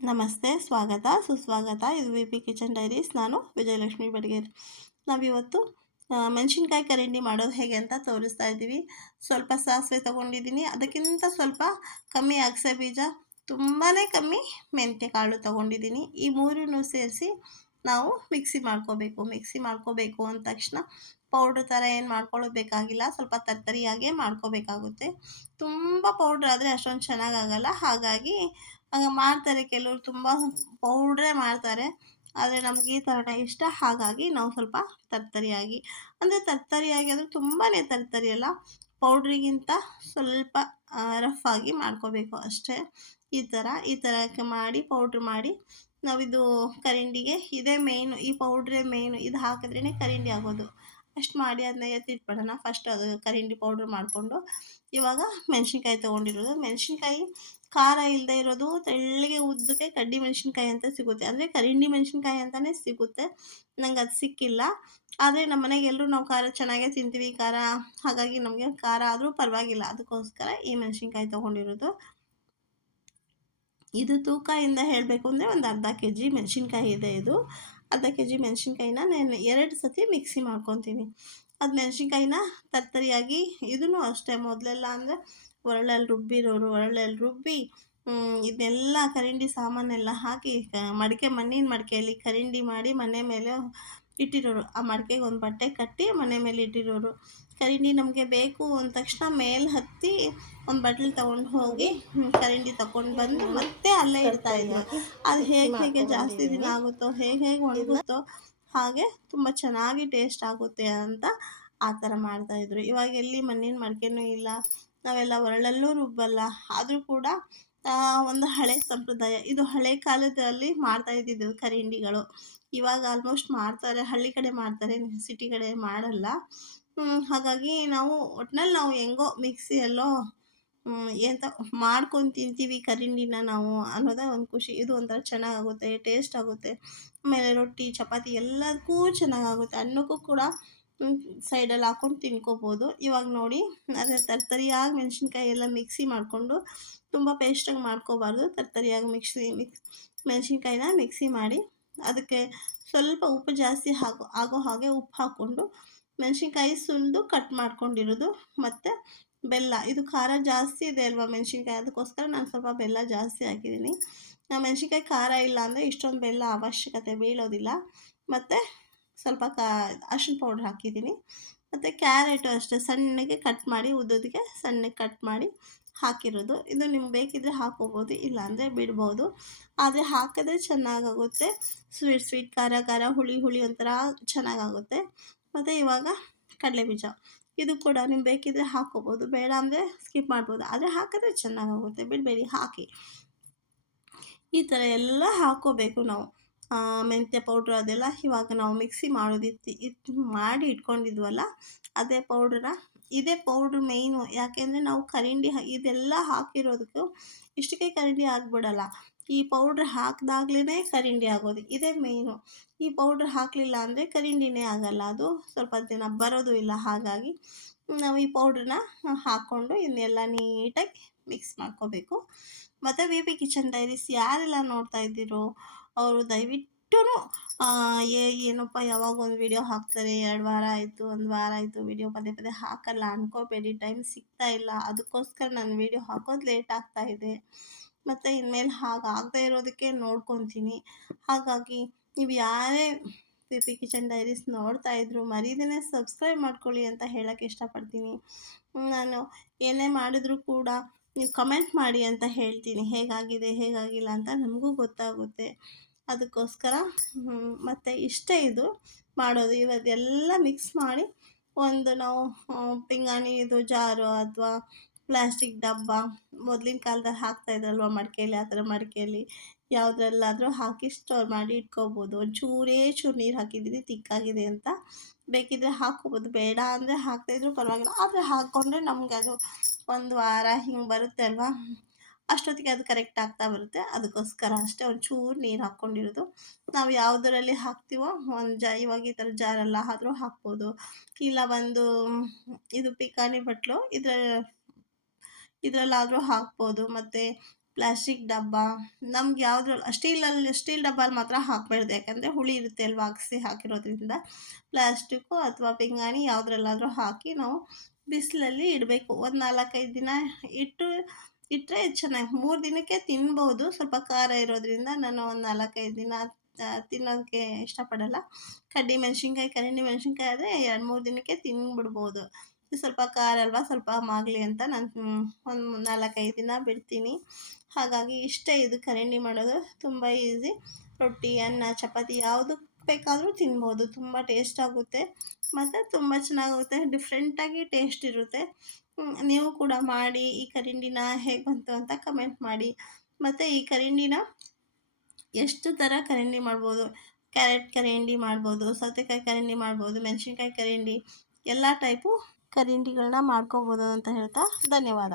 ನಮಸ್ತೆ, ಸ್ವಾಗತ, ಸುಸ್ವಾಗತ. ಇದು ವಿ ಪಿ ಕಿಚನ್ ಡೈರೀಸ್. ನಾನು ವಿಜಯಲಕ್ಷ್ಮಿ ಬಡಿಗೇರ್. ನಾವಿವತ್ತು ಮೆಣಸಿನ್ಕಾಯಿ ಕರಿಂಡಿ ಮಾಡೋದು ಹೇಗೆ ಅಂತ ತೋರಿಸ್ತಾ ಇದ್ದೀವಿ. ಸ್ವಲ್ಪ ಸಾಸಿವೆ ತೊಗೊಂಡಿದ್ದೀನಿ, ಅದಕ್ಕಿಂತ ಸ್ವಲ್ಪ ಕಮ್ಮಿ ಅಗಸೆ ಬೀಜ, ತುಂಬಾ ಕಮ್ಮಿ ಮೆಂತ್ಯ ಕಾಳು ತೊಗೊಂಡಿದ್ದೀನಿ. ಈ ಮೂರನ್ನು ಸೇರಿಸಿ ನಾವು ಮಿಕ್ಸಿ ಮಾಡ್ಕೋಬೇಕು ಅಂದ ತಕ್ಷಣ ಪೌಡ್ರ್ ಥರ ಏನು ಮಾಡ್ಕೊಳ್ಳೋಬೇಕಾಗಿಲ್ಲ, ಸ್ವಲ್ಪ ತರ್ತರಿಯಾಗೇ ಮಾಡ್ಕೋಬೇಕಾಗುತ್ತೆ. ತುಂಬ ಪೌಡ್ರ್ ಆದರೆ ಅಷ್ಟೊಂದು ಚೆನ್ನಾಗಾಗಲ್ಲ. ಹಾಗಾಗಿ ಮಾಡ್ತಾರೆ ಕೆಲವರು, ತುಂಬ ಪೌಡ್ರೇ ಮಾಡ್ತಾರೆ. ಆದರೆ ನಮ್ಗೆ ಈ ಥರನೇ ಇಷ್ಟ. ಹಾಗಾಗಿ ನಾವು ಸ್ವಲ್ಪ ತರ್ತರಿಯಾಗಿ ಅಂದರೆ ತುಂಬಾ ತರ್ತರಿ ಅಲ್ಲ, ಪೌಡ್ರಿಗಿಂತ ಸ್ವಲ್ಪ ರಫ್ ಆಗಿ ಮಾಡ್ಕೋಬೇಕು ಅಷ್ಟೇ. ಈ ಥರಕ್ಕೆ ಮಾಡಿ ಪೌಡ್ರ್ ಮಾಡಿ ನಾವಿದು ಕರಿಂಡಿಗೆ ಇದೇ ಮೇಯ್ನು, ಈ ಪೌಡ್ರೇ ಮೇಯ್ನು. ಇದು ಹಾಕಿದ್ರೇ ಕರಿಂಡಿ ಆಗೋದು. ಅಷ್ಟು ಮಾಡಿ ಅದನ್ನ ಎತ್ತಿಟ್ಬಿಡೋಣ. ಫಸ್ಟ್ ಅದು ಕರಿಂಡಿ ಪೌಡ್ರ್ ಮಾಡಿಕೊಂಡು ಇವಾಗ ಮೆಣಸಿನ್ಕಾಯಿ ತೊಗೊಂಡಿರೋದು. ಮೆಣಸಿನ್ಕಾಯಿ ಖಾರ ಇಲ್ಲದೆ ಇರೋದು ತೆಳ್ಳಗೆ ಉದ್ದಕ್ಕೆ ಕಡ್ಡಿ ಮೆಣಸಿನ್ಕಾಯಿ ಅಂತ ಸಿಗುತ್ತೆ, ಅಂದರೆ ಕರಿಂಡಿ ಮೆಣಸಿನ್ಕಾಯಿ ಅಂತಲೇ ಸಿಗುತ್ತೆ. ನಂಗೆ ಅದು ಸಿಕ್ಕಿಲ್ಲ. ಆದರೆ ನಮ್ಮ ಮನೆಗೆ ಎಲ್ಲರೂ ನಾವು ಖಾರ ಚೆನ್ನಾಗೇ ತಿಂತೀವಿ ಖಾರ, ಹಾಗಾಗಿ ನಮಗೆ ಖಾರ ಆದರೂ ಪರವಾಗಿಲ್ಲ, ಅದಕ್ಕೋಸ್ಕರ ಈ ಮೆಣಸಿನ್ಕಾಯಿ ತೊಗೊಂಡಿರೋದು. ಇದು ತೂಕದಿಂದ ಹೇಳಬೇಕು ಅಂದರೆ ಒಂದು ಅರ್ಧ ಕೆ ಜಿ ಮೆಣಸಿನ್ಕಾಯಿ ಇದೆ. ಇದು ಅರ್ಧ ಕೆ ಜಿ ಮೆಣಸಿನ್ಕಾಯಿನ ನಾನು 2 ಸತಿ ಮಿಕ್ಸಿ ಮಾಡ್ಕೊತೀನಿ. ಅದು ಮೆಣಸಿನ್ಕಾಯಿನ ತರ್ತರಿಯಾಗಿ, ಇದನ್ನು ಅಷ್ಟೇ ಮೊದಲೆಲ್ಲ ಅಂದರೆ ಒರಳಲ್ಲಿ ರುಬ್ಬಿ ಇದನ್ನೆಲ್ಲ ಕರಿಂಡಿ ಸಾಮಾನೆಲ್ಲ ಹಾಕಿ ಮಣ್ಣಿನ ಮಡಿಕೆಯಲ್ಲಿ ಕರಿಂಡಿ ಮಾಡಿ ಮನೆ ಮೇಲೆ ಇಟ್ಟಿರೋರು. ಆ ಮಡಿಕೆಗೆ ಒಂದು ಬಟ್ಟೆ ಕಟ್ಟಿ ಮನೆ ಮೇಲೆ ಇಟ್ಟಿರೋರು. ಕರಿಂಡಿ ನಮಗೆ ಬೇಕು ಅಂದ ತಕ್ಷಣ ಮೇಲೆ ಹತ್ತಿ ಒಂದು ಬಟ್ಲು ತೊಗೊಂಡು ಹೋಗಿ ಕರಿಂಡಿ ತಗೊಂಡು ಬಂದು ಮತ್ತೆ ಅಲ್ಲೇ ಇಡ್ತಾಯಿದ್ರು. ಅದು ಹೇಗೆ ಜಾಸ್ತಿ ದಿನ ಆಗುತ್ತೋ, ಹೇಗೆ ಒಣಗುತ್ತೋ ಹಾಗೆ ತುಂಬ ಚೆನ್ನಾಗಿ ಟೇಸ್ಟ್ ಆಗುತ್ತೆ ಅಂತ ಆ ಥರ ಮಾಡ್ತಾಯಿದ್ರು. ಇವಾಗ ಎಲ್ಲಿ ಮಣ್ಣಿನ ಮಡಿಕೆನೂ ಇಲ್ಲ, ನಾವೆಲ್ಲ ಒರಳಲ್ಲೂ ರುಬ್ಬಲ್ಲ. ಆದರೂ ಕೂಡ ಒಂದು ಹಳೆ ಸಂಪ್ರದಾಯ ಇದು. ಹಳೆ ಕಾಲದಲ್ಲಿ ಮಾಡ್ತಾ ಇದ್ದಿದ್ದು ಕರಿಂಡಿಗಳು. ಇವಾಗ ಆಲ್ಮೋಸ್ಟ್ ಮಾಡ್ತಾರೆ, ಹಳ್ಳಿ ಕಡೆ ಮಾಡ್ತಾರೆ, ಸಿಟಿ ಕಡೆ ಮಾಡಲ್ಲ. ಹಾಗಾಗಿ ನಾವು ಒಟ್ನಲ್ಲಿ ನಾವು ಹೆಂಗೋ ಮಿಕ್ಸಿಯಲ್ಲೋ ಎಂತ ಮಾಡ್ಕೊಂಡು ತಿಂತೀವಿ ಕರಿಂಡಿನ ನಾವು ಅನ್ನೋದೇ ಒಂದು ಖುಷಿ. ಇದು ಒಂಥರ ಚೆನ್ನಾಗಾಗುತ್ತೆ, ಟೇಸ್ಟ್ ಆಗುತ್ತೆ. ಆಮೇಲೆ ರೊಟ್ಟಿ ಚಪಾತಿ ಎಲ್ಲದಕ್ಕೂ ಚೆನ್ನಾಗಾಗುತ್ತೆ. ಅನ್ನಕ್ಕೂ ಕೂಡ ಸೈಡಲ್ಲಿ ಹಾಕ್ಕೊಂಡು ತಿನ್ಕೋಬೋದು. ಇವಾಗ ನೋಡಿ, ಅದೇ ತರ್ತರಿಯಾಗಿ ಮೆಣಸಿನ್ಕಾಯಿ ಎಲ್ಲ ಮಿಕ್ಸಿ ಮಾಡಿಕೊಂಡು, ತುಂಬ ಪೇಸ್ಟಾಗಿ ಮಾಡ್ಕೋಬಾರ್ದು, ತರ್ತರಿಯಾಗಿ ಮೆಣಸಿನ್ಕಾಯಿನ ಮಿಕ್ಸಿ ಮಾಡಿ ಅದಕ್ಕೆ ಸ್ವಲ್ಪ ಉಪ್ಪು ಜಾಸ್ತಿ ಆಗೋ ಹಾಗೆ ಉಪ್ಪು ಹಾಕ್ಕೊಂಡು ಮೆಣಸಿನ್ಕಾಯಿ ಸುಲಿದು ಕಟ್ ಮಾಡ್ಕೊಂಡಿರೋದು, ಮತ್ತು ಬೆಲ್ಲ. ಇದು ಖಾರ ಜಾಸ್ತಿ ಇದೆ ಅಲ್ವಾ ಮೆಣಸಿನ್ಕಾಯಿ, ಅದಕ್ಕೋಸ್ಕರ ನಾನು ಸ್ವಲ್ಪ ಬೆಲ್ಲ ಜಾಸ್ತಿ ಹಾಕಿದ್ದೀನಿ. ಮೆಣಸಿನ್ಕಾಯಿ ಖಾರ ಇಲ್ಲ ಅಂದರೆ ಇಷ್ಟೊಂದು ಬೆಲ್ಲ ಅವಶ್ಯಕತೆ ಬೀಳೋದಿಲ್ಲ. ಮತ್ತು ಸ್ವಲ್ಪ ಅರಿಶಿನ ಪೌಡ್ರ್ ಹಾಕಿದ್ದೀನಿ. ಮತ್ತು ಕ್ಯಾರೆಟು ಅಷ್ಟೇ ಸಣ್ಣಗೆ ಕಟ್ ಮಾಡಿ, ಉದ್ದದಕ್ಕೆ ಸಣ್ಣಗೆ ಕಟ್ ಮಾಡಿ ಹಾಕಿರೋದು. ಇದು ನಿಮ್ಗೆ ಬೇಕಿದ್ದರೆ ಹಾಕ್ಕೋಬೋದು, ಇಲ್ಲಾಂದರೆ ಬಿಡ್ಬೋದು. ಆದರೆ ಹಾಕಿದ್ರೆ ಚೆನ್ನಾಗಾಗುತ್ತೆ. ಸ್ವೀಟ್ ಖಾರ ಹುಳಿ ಒಂಥರ ಚೆನ್ನಾಗಾಗುತ್ತೆ. ಮತ್ತು ಇವಾಗ ಕಡಲೆಬೀಜ, ಇದು ಕೂಡ ನಿಮ್ಗೆ ಬೇಕಿದ್ದರೆ ಹಾಕ್ಕೋಬೋದು, ಬೇಡ ಅಂದರೆ ಸ್ಕಿಪ್ ಮಾಡ್ಬೋದು. ಆದರೆ ಹಾಕಿದ್ರೆ ಚೆನ್ನಾಗಾಗುತ್ತೆ, ಬಿಡಬೇಡಿ, ಹಾಕಿ. ಈ ಥರ ಎಲ್ಲ ಹಾಕ್ಕೋಬೇಕು ನಾವು. ಮೆಂತ್ಯ ಪೌಡ್ರ್ ಅದೆಲ್ಲ ಇವಾಗ ನಾವು ಮಿಕ್ಸಿ ಮಾಡಿ ಇಟ್ಕೊಂಡಿದ್ವಲ್ಲ, ಅದೇ ಪೌಡ್ರನ್ನ, ಇದೇ ಪೌಡ್ರ್ ಮೇಯ್ನು. ಯಾಕೆಂದರೆ ನಾವು ಕರಿಂಡಿ ಇದೆಲ್ಲ ಹಾಕಿರೋದಕ್ಕೂ ಇಷ್ಟಕ್ಕೆ ಕರಿಂಡಿ ಆಗಿಬಿಡಲ್ಲ. ಈ ಪೌಡ್ರ್ ಹಾಕಿದಾಗ್ಲೇ ಕರಿಂಡಿ ಆಗೋದು, ಇದೇ ಮೇಯ್ನು. ಈ ಪೌಡ್ರ್ ಹಾಕಲಿಲ್ಲ ಅಂದರೆ ಕರಿಂಡಿನೇ ಆಗಲ್ಲ, ಅದು ಸ್ವಲ್ಪ ದಿನ ಬರೋದು ಇಲ್ಲ. ಹಾಗಾಗಿ ನಾವು ಈ ಪೌಡ್ರನ್ನ ಹಾಕ್ಕೊಂಡು ಇದನ್ನೆಲ್ಲ ನೀಟಾಗಿ ಮಿಕ್ಸ್ ಮಾಡ್ಕೋಬೇಕು. ಮತ್ತು ವಿ ಪಿ ಕಿಚನ್ ಡೈರೀಸ್ ಯಾರೆಲ್ಲ ನೋಡ್ತಾ ಇದ್ದೀರೋ ಅವರು ದಯವಿಟ್ಟು ಏನಪ್ಪ ಯಾವಾಗ ಒಂದು ವಿಡಿಯೋ ಹಾಕ್ತಾರೆ, 2 ವಾರ ಆಯಿತು, 1 ವಾರ ಆಯಿತು, ವಿಡಿಯೋ ಪದೇ ಹಾಕಲ್ಲ ಅನ್ಕೋಬೇಡಿ. ಟೈಮ್ ಸಿಗ್ತಾ ಇಲ್ಲ, ಅದಕ್ಕೋಸ್ಕರ ನಾನು ವಿಡಿಯೋ ಹಾಕೋದು ಲೇಟ್ ಆಗ್ತಾ ಇದೆ. ಮತ್ತು ಇನ್ಮೇಲೆ ಹಾಗಾಗದೇ ಇರೋದಕ್ಕೆ ನೋಡ್ಕೊತೀನಿ. ಹಾಗಾಗಿ ನೀವು ಯಾರೇ ವಿ ಪಿ ಕಿಚನ್ ಡೈರೀಸ್ ನೋಡ್ತಾ ಇದ್ರು ಮರೀದೇ ಸಬ್ಸ್ಕ್ರೈಬ್ ಮಾಡ್ಕೊಳ್ಳಿ ಅಂತ ಹೇಳೋಕ್ಕೆ ಇಷ್ಟಪಡ್ತೀನಿ. ನಾನು ಏನೇ ಮಾಡಿದ್ರೂ ಕೂಡ ನೀವು ಕಮೆಂಟ್ ಮಾಡಿ ಅಂತ ಹೇಳ್ತೀನಿ, ಹೇಗಾಗಿಲ್ಲ ಅಂತ ನಮಗೂ ಗೊತ್ತಾಗುತ್ತೆ. ಅದಕ್ಕೋಸ್ಕರ ಮತ್ತು ಇಷ್ಟೇ ಇದು ಮಾಡೋದು. ಇವತ್ತೆಲ್ಲ ಮಿಕ್ಸ್ ಮಾಡಿ ಒಂದು ನಾವು ಪಿಂಗಾಣಿ ಇದು ಜಾರು ಅಥವಾ ಪ್ಲಾಸ್ಟಿಕ್ ಡಬ್ಬ, ಮೊದಲಿನ ಕಾಲದಲ್ಲಿ ಹಾಕ್ತಾಯಿದ್ರಲ್ವ ಮಡಿಕೆಯಲ್ಲಿ, ಆ ಥರ ಮಡಿಕೆಯಲ್ಲಿ ಯಾವುದ್ರಲ್ಲಾದರೂ ಹಾಕಿ ಸ್ಟೋರ್ ಮಾಡಿ ಇಟ್ಕೋಬೋದು. ಚೂರು ನೀರು ಹಾಕಿದ್ದೀನಿ ತಿಕ್ಕಾಗಿದೆ ಅಂತ, ಬೇಕಿದ್ದರೆ ಹಾಕ್ಕೋಬೋದು, ಬೇಡ ಅಂದರೆ ಹಾಕ್ತಾಯಿದ್ರು ಪರವಾಗಿಲ್ಲ. ಆದರೆ ಹಾಕ್ಕೊಂಡ್ರೆ ನಮಗೆ ಅದು 1 ವಾರ ಹಿಂಗೆ ಬರುತ್ತೆ ಅಲ್ವಾ, ಅಷ್ಟೊತ್ತಿಗೆ ಅದು ಕರೆಕ್ಟ್ ಆಗ್ತಾ ಬರುತ್ತೆ. ಅದಕ್ಕೋಸ್ಕರ ಅಷ್ಟೇ ಒಂಚೂರು ನೀರು ಹಾಕ್ಕೊಂಡಿರೋದು. ನಾವು ಯಾವುದರಲ್ಲಿ ಹಾಕ್ತೀವೋ ಇವಾಗ ಈ ಥರ ಜಾರೆಲ್ಲ ಆದರೂ ಹಾಕ್ಬೋದು, ಇಲ್ಲ ಒಂದು ಇದು ಪಿಕಾಣಿ ಬಟ್ಲು ಇದರಲ್ಲಾದರೂ ಹಾಕ್ಬೋದು. ಮತ್ತು ಪ್ಲಾಸ್ಟಿಕ್ ಡಬ್ಬ ನಮ್ಗೆ ಯಾವುದ್ರಲ್ಲಿ ಸ್ಟೀಲ್ ಡಬ್ಬಲ್ಲಿ ಮಾತ್ರ ಹಾಕಬಾರ್ದು, ಯಾಕಂದರೆ ಹುಳಿ ಇರುತ್ತೆ ಅಲ್ವಾ ಅಗಸಿ ಹಾಕಿರೋದ್ರಿಂದ. ಪ್ಲಾಸ್ಟಿಕ್ಕು ಅಥವಾ ಪಿಂಗಾಣಿ ಯಾವುದ್ರಲ್ಲಾದರೂ ಹಾಕಿ ನಾವು ಬಿಸಿಲಲ್ಲಿ ಇಡಬೇಕು. ಒಂದು 4-5 ದಿನ ಇಟ್ಟರೆ ಚೆನ್ನಾಗಿ 3 ದಿನಕ್ಕೆ ತಿನ್ಬೋದು. ಸ್ವಲ್ಪ ಖಾರ ಇರೋದ್ರಿಂದ ನಾನು ಒಂದು 4-5 ದಿನ ತಿನ್ನೋದಕ್ಕೆ ಇಷ್ಟಪಡಲ್ಲ. ಕರಂಡಿ ಮೆಣಸಿನ್ಕಾಯಿ ಆದರೆ 2-3 ದಿನಕ್ಕೆ ತಿಂದ್ಬಿಡ್ಬೋದು. ಸ್ವಲ್ಪ ಖಾರ ಅಲ್ವಾ, ಸ್ವಲ್ಪ ಮಾಗಲಿ ಅಂತ ನಾನು ಒಂದು 4-5 ದಿನ ಬಿಡ್ತೀನಿ. ಹಾಗಾಗಿ ಇಷ್ಟೇ ಇದು ಕರಂಡಿ ಮಾಡೋದು, ತುಂಬ ಈಸಿ. ರೊಟ್ಟಿ, ಅನ್ನ, ಚಪಾತಿ ಯಾವುದಕ್ಕೆ ಬೇಕಾದರೂ ತಿನ್ಬೋದು. ತುಂಬ ಟೇಸ್ಟ್ ಆಗುತ್ತೆ ಮತ್ತು ತುಂಬ ಚೆನ್ನಾಗುತ್ತೆ, ಡಿಫ್ರೆಂಟಾಗಿ ಟೇಸ್ಟ್ ಇರುತ್ತೆ. ನೀವು ಕೂಡ ಮಾಡಿ. ಈ ಕರಿಂಡಿನ ಹೇಗೆ ಬಂತು ಅಂತ ಕಮೆಂಟ್ ಮಾಡಿ. ಮತ್ತು ಈ ಕರಿಂಡಿನ ಎಷ್ಟು ಥರ ಕರಿಂಡಿ ಮಾಡ್ಬೋದು, ಕ್ಯಾರೆಟ್ ಕರಿಂಡಿ ಮಾಡ್ಬೋದು, ಸೌತೆಕಾಯಿ ಕರಿಂಡಿ ಮಾಡ್ಬೋದು, ಮೆಣಸಿನ್ಕಾಯಿ ಕರಿಂಡಿ, ಎಲ್ಲ ಟೈಪು ಕರಿಂಡಿಗಳನ್ನ ಮಾಡ್ಕೋಬೋದು ಅಂತ ಹೇಳ್ತಾ ಧನ್ಯವಾದ.